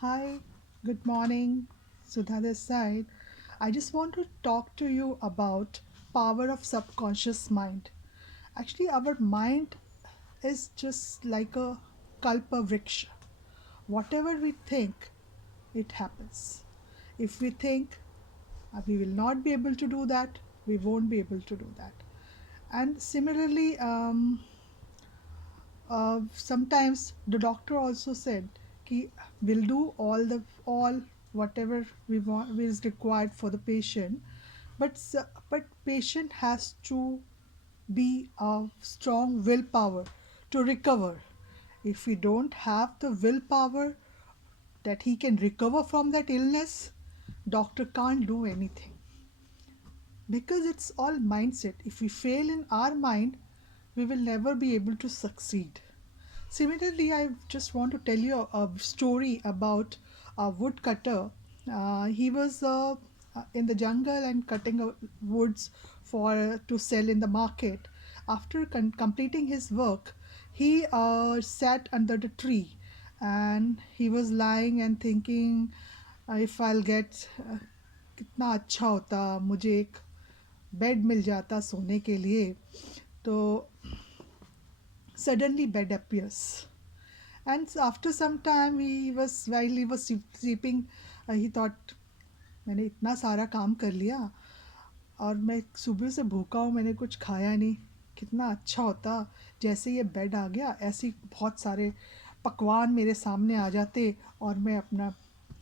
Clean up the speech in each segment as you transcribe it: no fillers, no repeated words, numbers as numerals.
Hi, good morning. Sudha this side. I just want to talk to you about power of subconscious mind. Actually, our mind is just like a kalpavriksha. Whatever we think, it happens. If we think we will not be able to do that, we won't be able to do that. And similarly, sometimes the doctor also said कि we'll do all whatever we want is required for the patient, but patient has to be a strong willpower to recover. If we don't have the willpower that he can recover from that illness, doctor can't do anything, because it's all mindset. If we fail in our mind, we will never be able to succeed. Similarly, I just want to tell you a story about a woodcutter. He was in the jungle and cutting woods for to sell in the market. After completing his work, he sat under the tree and he was lying and thinking, if I'll get कितना अच्छा होता, मुझे एक bed मिल जाता सोने के लिए. तो suddenly bed appears, and after some time while he was sleeping, he thought, मैंने इतना सारा काम कर लिया और मैं सुबह से भूखा हूँ, मैंने कुछ खाया नहीं. कितना अच्छा होता जैसे ये बेड आ गया, ऐसे बहुत सारे पकवान मेरे सामने आ जाते और मैं अपना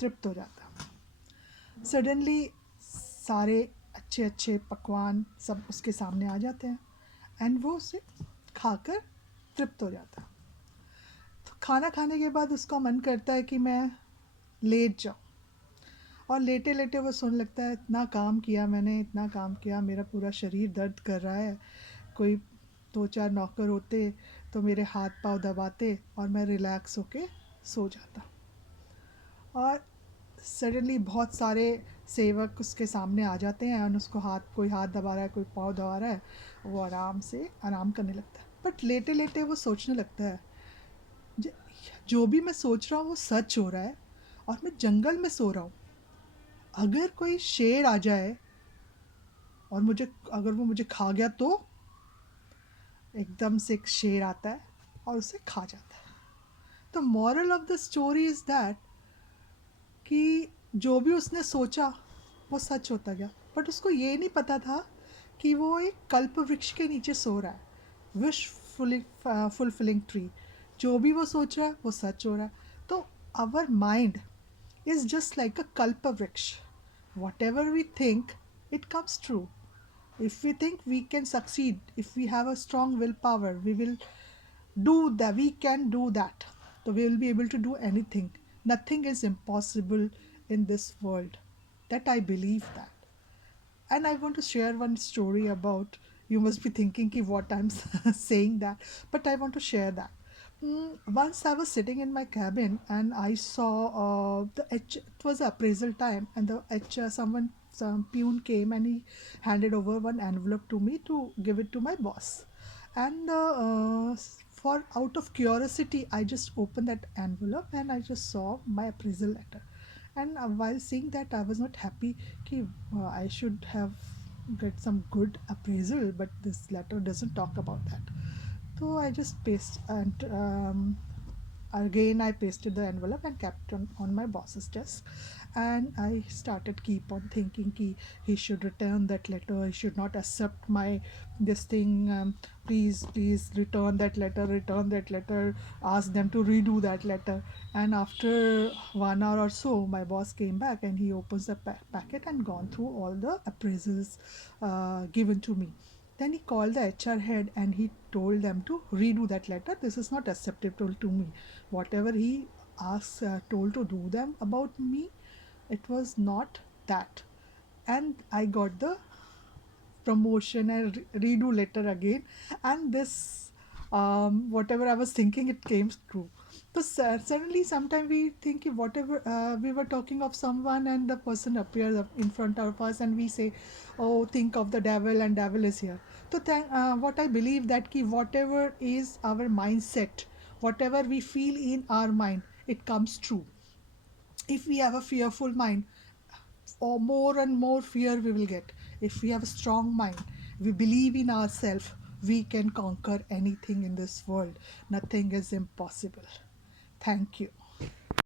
तृप्त हो जाता. सडनली सारे अच्छे अच्छे पकवान सब उसके सामने आ जाते हैं एंड वो उसे खाकर तृप्त हो जाता. तो खाना खाने के बाद उसका मन करता है कि मैं लेट जाऊँ, और लेटे लेटे वो सुन लगता है, इतना काम किया मैंने, इतना काम किया, मेरा पूरा शरीर दर्द कर रहा है. कोई दो चार नौकर होते तो मेरे हाथ पाँव दबाते और मैं रिलैक्स होके सो जाता. और सडनली बहुत सारे सेवक उसके सामने आ जाते हैं और उसको कोई हाथ दबा रहा है, कोई पाँव दबा रहा है, वो आराम से आराम करने लगता है. बट लेटे लेटे वो सोचने लगता है, ज- जो भी मैं सोच रहा हूँ वो सच हो रहा है, और मैं जंगल में सो रहा हूँ. अगर कोई शेर आ जाए और अगर वो मुझे खा गया तो एकदम से एक शेर आता है और उसे खा जाता है. तो moral of the story is that कि जो भी उसने सोचा वो सच होता गया. बट उसको ये नहीं पता था कि वो एक कल्प वृक्ष के नीचे सो रहा है, विश फुलफिलिंग ट्री. जो भी वो सोच रहा है वो सच हो रहा है. तो our mind is just like a kalpavriksha. Whatever we think, it comes true. If we think we can succeed, if we have a strong willpower, we will do that, we can do that. So we will be able to do anything. Nothing is impossible in this world. That I believe that. And I want to share one story about, you must be thinking ki what I'm saying that, but I want to share that. Once I was sitting in my cabin and I saw it was appraisal time, and some peon came and he handed over one envelope to me to give it to my boss. And for out of curiosity, I just opened that envelope and I just saw my appraisal letter. And while seeing that, I was not happy कि I should have get some good appraisal, but this letter doesn't talk about that. So I just paste and again I pasted the envelope and kept it on my boss's desk. And I started keep on thinking he should return that letter, he should not accept my this thing, please return that letter, ask them to redo that letter. And after 1 hour or so, my boss came back and he opens the packet and gone through all the appraisals given to me. Then he called the HR head and he told them to redo that letter. This is not acceptable to me. Whatever he asked, told to do them about me, it was not that. And I got the promotion and redo letter again. And this, whatever I was thinking, it came true. So suddenly, sometimes we think if whatever we were talking of someone and the person appears in front of us and we say, "Oh, think of the devil and devil is here." So what I believe that ki whatever is our mindset, whatever we feel in our mind, it comes true. If we have a fearful mind, or more and more fear we will get. If we have a strong mind, we believe in ourselves, we can conquer anything in this world. Nothing is impossible. Thank you.